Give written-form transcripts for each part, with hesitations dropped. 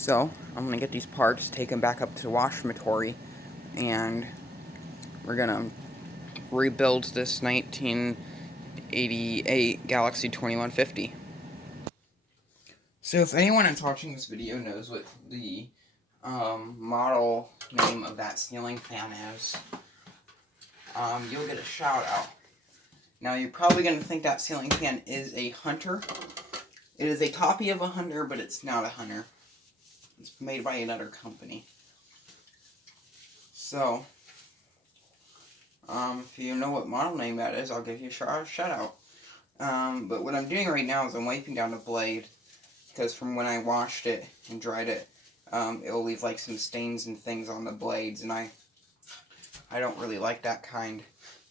So, I'm going to get these parts, take them back up to the washmatory, and we're going to rebuild this 1988 Galaxy 2150. So, if anyone that's watching this video knows what the model name of that ceiling fan is, you'll get a shout out. Now, you're probably going to think that ceiling fan is a Hunter. It is a copy of a Hunter, but it's not a Hunter. It's made by another company. So, if you know what model name that is, I'll give you a shout out. But what I'm doing right now is I'm wiping down the blade, because from when I washed it and dried it, it will leave like some stains and things on the blades, and I don't really like that kind.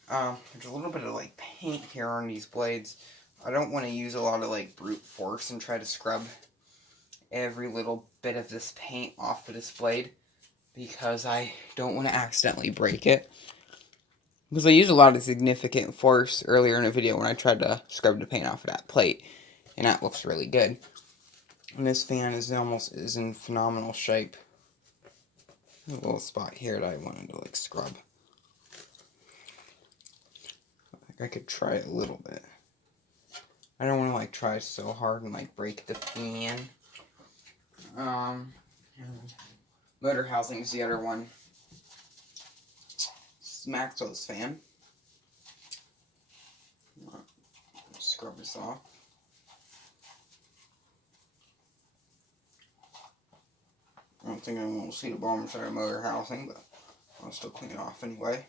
There's a little bit of like paint here on these blades. I don't want to use a lot of like brute force and try to scrub every little bit of this paint off of this blade, because I don't want to accidentally break it. Because I used a lot of significant force earlier in the video when I tried to scrub the paint off of that plate, and that looks really good. And this fan is in phenomenal shape. A little spot here that I wanted to like scrub. I think I could try it a little bit. I don't want to like try so hard and like break the fan. Motor housing is the other one. This is Maxwell's fan. Scrub this off. I don't think anyone will see the bottom side of motor housing, but I'll still clean it off anyway.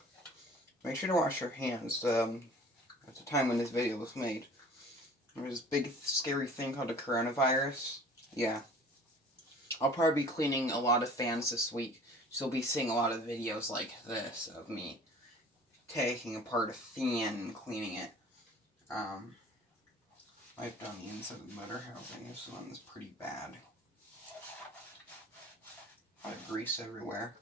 Make sure to wash your hands. At the time when this video was made, there was this big scary thing called the coronavirus. Yeah. I'll probably be cleaning a lot of fans this week, so you'll be seeing a lot of videos like this of me taking apart a fan and cleaning it. I've done the inside of the motor housing. This one's pretty bad. A lot of grease everywhere.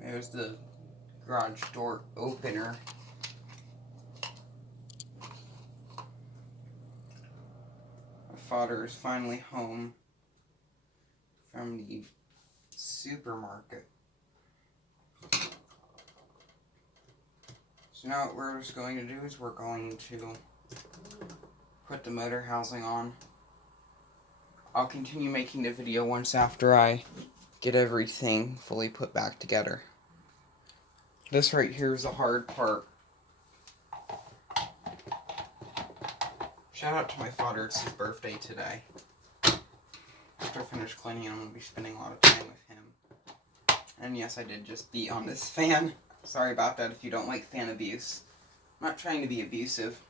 There's the garage door opener. My father is finally home from the supermarket. So now what we're just going to do is we're going to put the motor housing on. I'll continue making the video once after I get everything fully put back together. This right here is the hard part. Shout out to my father, it's his birthday today. After I finish cleaning, I'm going to be spending a lot of time with him. And yes, I did just beat on this fan. Sorry about that if you don't like fan abuse. I'm not trying to be abusive.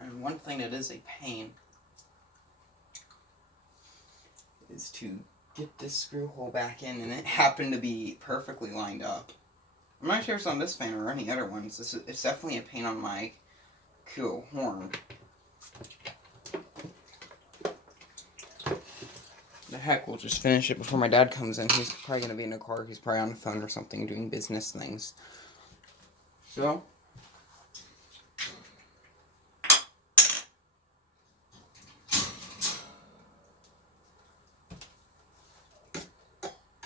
And one thing that is a pain is to get this screw hole back in, and it happened to be perfectly lined up. I'm not sure if it's on this fan or any other ones. It's definitely a pain on my cool horn. The heck, we'll just finish it before my dad comes in. He's probably going to be in the car. He's probably on the phone or something doing business things. So,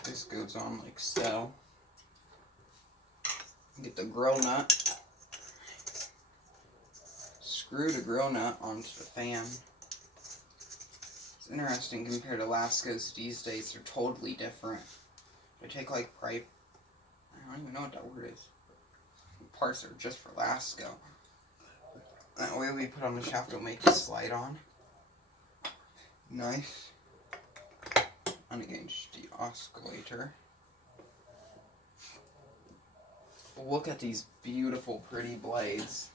this goes on like so. Get the grill nut. Screw the grill nut onto the fan. It's interesting compared to Lascos these days, they're totally different. They take like I don't even know what that word is. Parts that are just for Lasco. That way we put on the shaft, it'll make it slide on. Nice. Unengaged the oscillator. Look at these beautiful, pretty blades.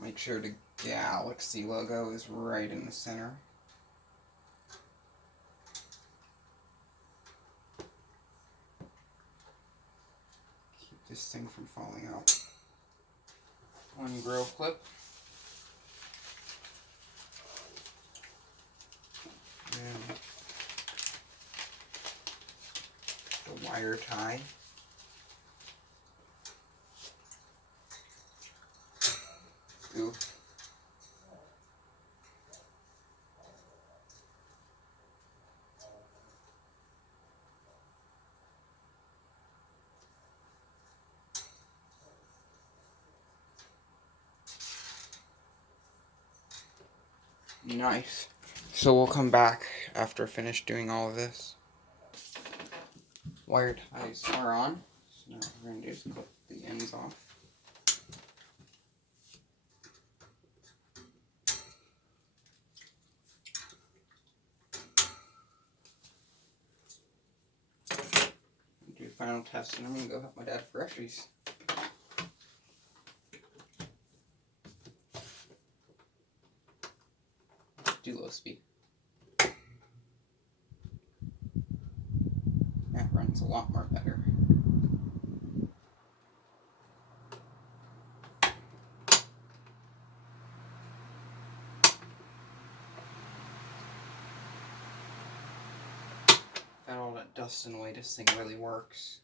Make sure the Galaxy logo is right in the center. Keep this thing from falling out. One grill clip. And the wire tie. goof. Nice. So we'll come back after I finish doing all of this. Wire ties are on. So now what we're going to do is clip the ends off. Do a final test and I'm going to go help my dad for groceries. Do low speed. That runs a lot more better. Got all that dust in the way, this thing really works.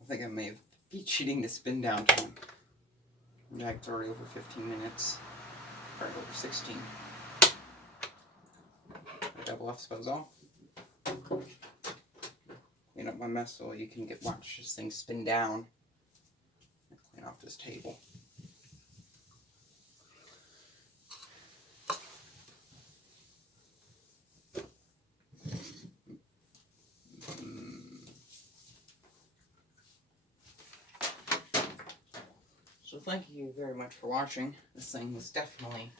I think I may be cheating the spin down time. Yeah, it's already over 15 minutes. Probably over 16. Double F disposal. Clean up my mess so you can watch this thing spin down. Clean off this table. So thank you very much for watching. This thing is definitely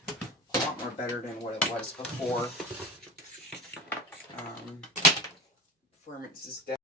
a lot more better than what it was before. Performance is definitely